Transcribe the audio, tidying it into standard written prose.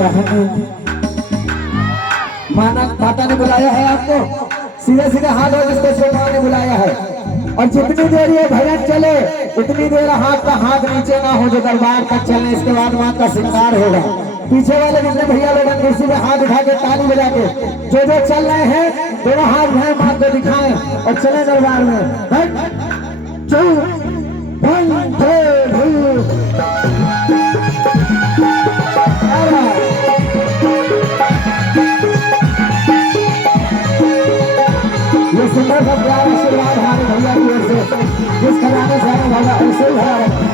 कहानी माता ने बुलाया है आपको, सीधे सीधे हाथ हो जिसको शोभा ने बुलाया है। और जितनी देर ये भजन चले उतनी देर हाथ का हाथ नीचे ना हो जो दरबार तक चले, इसके बाद मां का श्रृंगार होगा। पीछे वाले जितने भैया लोग कुर्सी पे हाथ उठा के ताली बजा के जो चल रहे हैं दोनों हाथ उठाए मां को दिखाएं और चले दरबार में। ये सुंदर सा प्यार आशीर्वाद हमारे भैया की ओर से जिस खजाने से आने वाला ऐसे ही भरा रहे।